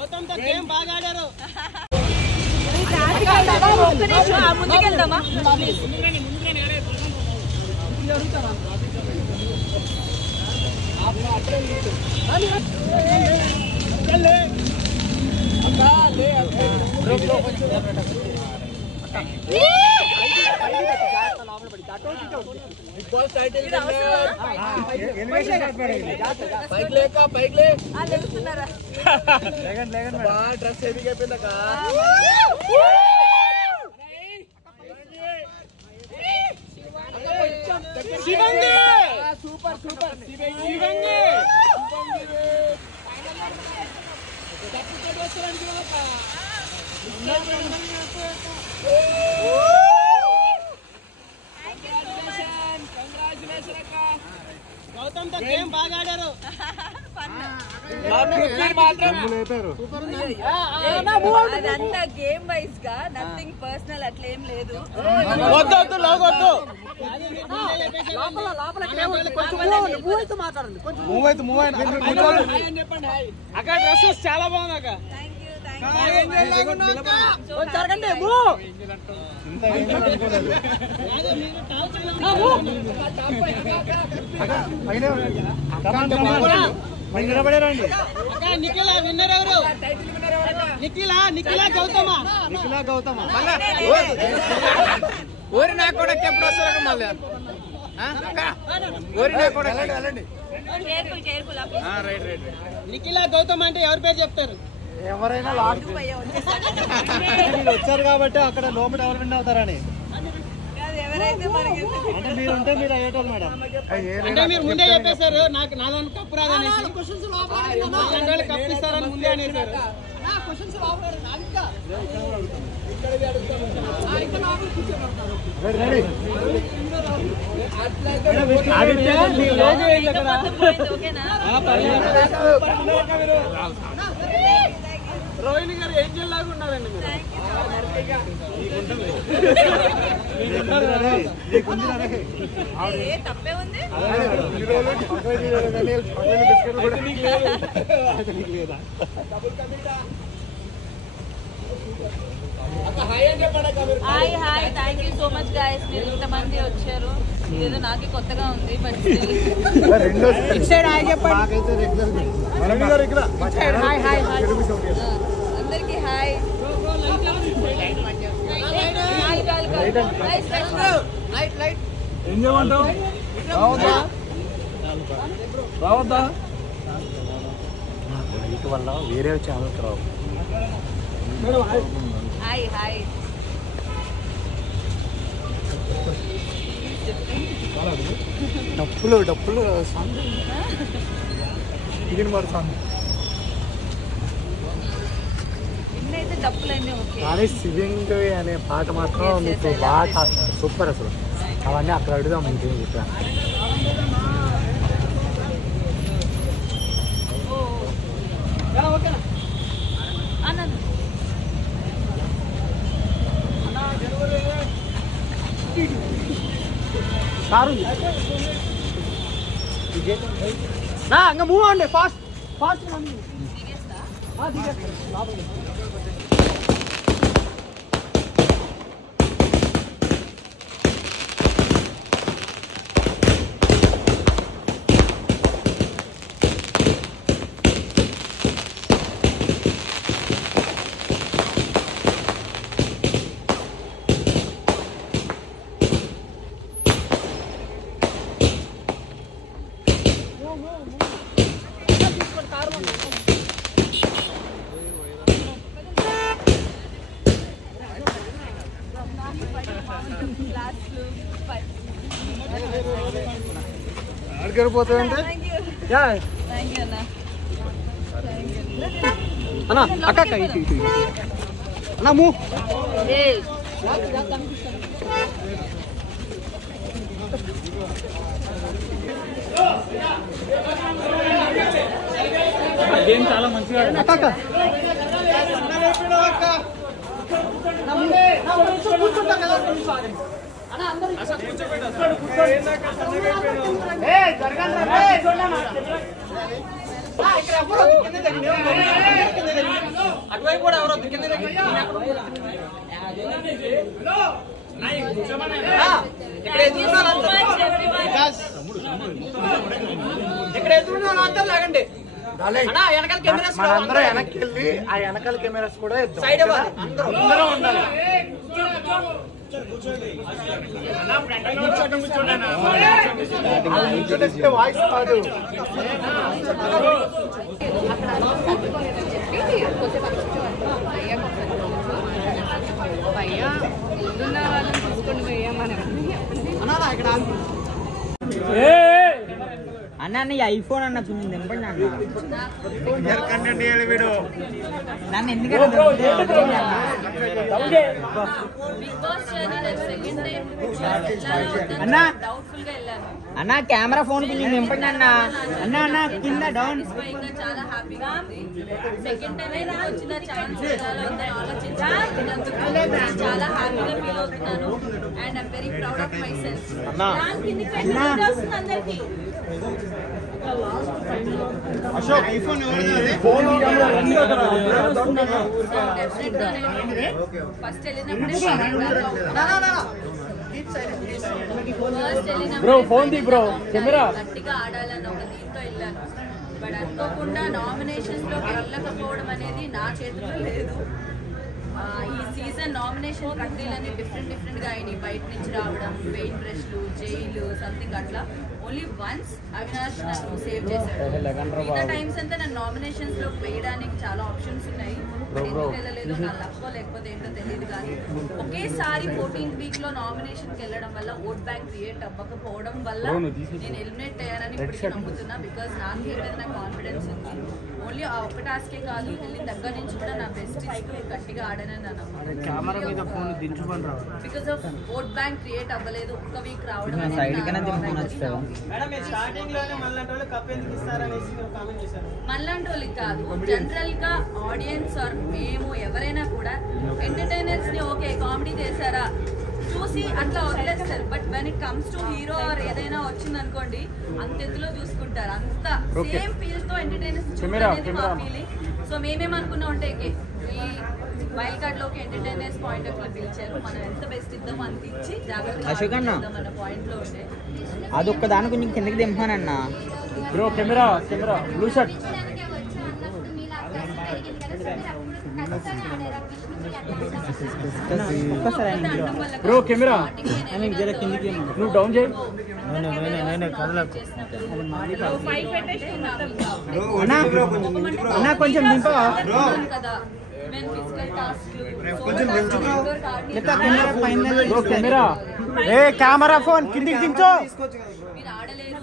గౌతమ్ తో గేమ్ బాగా ఆడారు. ముందుకెళ్దామా? డ్రెస్ హెవీగా అయిపోయిందక్క. సూపర్ సూపర్ గౌతమ్ తో గేమ్ బాగా ఆడారు. అదంతా గేమ్ వైజ్ గా, నథింగ్ పర్సనల్ అట్లేం లేదు. అక్కడ డ్రెస్సెస్ చాలా బాగుంది అక్క. నిఖిలా విన్నర్ ఎవరు? నిఖిలా గౌతమ. ఊరి నా కూడా ఎప్పుడు వస్తారు మళ్ళీ? ఊరి నా కూడా నిఖిలా గౌతమ్ అంటే ఎవరి పేరు చెప్తారు? ఎవరైనా వచ్చారు కాబట్టి అక్కడ లోపల ఎవరు విన్ అవుతారని. అంటే మీరుంటే మీరు అయ్యేటోళ్ళు మేడం. అంటే మీరు ముందే చెప్పేశారు నాకు నాలుగు కప్పు రాదనేసి, కప్పు ఇస్తారని ముందే అనేసారు. రోహిణి గారు ఏంజల్ లాగా ఉన్నారండి మీరు. తప్పే ఉంది. Hi thank you so much guys. మీరు ఇంతమంది వచ్చారు, ఇదేదో నాకే కొత్తగా ఉంది. బట్ అందరికి హాయ్. రావద్దా లైట్ వల్ల వేరే ఛానల్ రావు. హాయ్ డప్పులు సాంగ్ ఇది మరి సాంగ్. ఇన్నైతే డప్పులన్నీ ఓకే, కానీ సివింగ్ అనే పాట మాత్రం మీకు బాగా సూపర్. అసలు అవన్నీ అక్కడ అడుగుదాం ఇంకేం చెప్పా. ఇంకా మూవ్ అవ్వండి ఫాస్ట్. అడిగిపోతుందంటే అన్నా అక్క ఇటు అన్నా మూ గేమ్ చాలా మంచిగా అక్క కూర్చుంటా కదా జరగాలి ఇక్కడ ఎదురున్న వాళ్ళంతా లాగండి. మనందరం వెనక్కి వెళ్ళి ఆ వెనకాల కెమెరాస్ కూడా సైడ్ అందరూ ఉండాలి. వాయిస్ కాదు. అన్న నీ ఐఫోన్ అన్న కొంచెం నింపండి అన్న. నన్ను ఎందుకంటే అన్న కెమెరా ఫోన్ కొంచెం నింపండి అన్న. అన్న అన్న కింద డౌన్. చాలా హ్యాపీగా ఉంది. సెకండ్ టైం వచ్చిన ఛాన్స్ చాలా హ్యాపీగా ఫీల్ అవుతున్నాను. And I'm very proud of my self. అందరికి అశోక్ ఐఫోన్ ఫస్ట్ వెళ్ళినప్పుడే గట్టిగా ఆడాలని ఒక దీంతో వెళ్ళాను. బట్ అనుకోకుండా నామినేషన్స్ లో వెళ్ళకపోవడం అనేది నా చేతిలో లేదు. ఈ సీజన్ నామినేషన్ కంట్రీలన్నీ డిఫరెంట్ గా అయినాయి. బయట నుంచి రావడం, పెయింట్ బ్రష్లు, జైలు సంథింగ్ అట్లా. ఓన్లీ వన్స్ అవినాష్ నన్ను సేవ్ చేశాడు. మిగతా టైమ్స్ అంతా నన్ను నామినేషన్స్ లో వేయడానికి చాలా ఆప్షన్స్ ఉన్నాయి. ఎందుకు వెళ్ళలేదు నా లక్కో లేకపోతే ఏంటో తెలియదు. కానీ ఒకేసారి 14th వీక్ లో నామినేషన్ కి వెళ్ళడం వల్ల ఓట్ బ్యాంక్ క్రియేట్ అవ్వకపోవడం వల్ల నేను ఎలిమినేట్ అయ్యానని ఇప్పటికీ నమ్ముతున్నా. బికాస్ నాకు ఏదైనా కాన్ఫిడెన్స్ ఉంది. ఓన్లీ ఆ ఒక్క టాస్కే కాదు, వెళ్ళిన దగ్గర నుంచి కూడా నా బెస్ట్ ఇస్తూ గట్టిగా ఆడానని నా నమ్మకం. Because of vote bank create అవ్వలేదు. ఒక్క వీక్ రావడం మనలాంటి వాళ్ళకి కాదు, జనరల్ గా ఆడియన్స్ ఆర్ మేము ఎవరైనా కూడా ఎంటర్టైనర్స్ ని ఓకే కామెడీ చేశారా చూసి అట్లా వదిలేస్తారు. But when it comes to hero or ఏదైనా వచ్చింది అనుకోండి, అంత ఎత్తులో చూసుకుంటారు. అంత సేమ్ ఫీల్ తో ఎంటర్టైనర్స్ చూడాలనేది మా ఫీలింగ్. సో మేమేమనుకున్నాం అంటే ఈ వైల్డ్ కార్డ్ లోకి ఎంటర్టైనర్స్ పాయింట్ ఆఫ్ వ్యూ పిలిచారు. మనం ఎంత బెస్ట్ ఇద్దాం అంత ఇచ్చి జాగ్రత్తగా మన పాయింట్ లో ఉండే అదొక్క దాని కొంచెం కిందకి దింపానన్నా. Bro camera blue shirt bro camera నువ్వు డౌన్ చేయి. అన్నా కొంచెం దింపవా? కెమెరా కెమెరా ఫోన్ కిందికి దించు. మీరు ఆడలేరు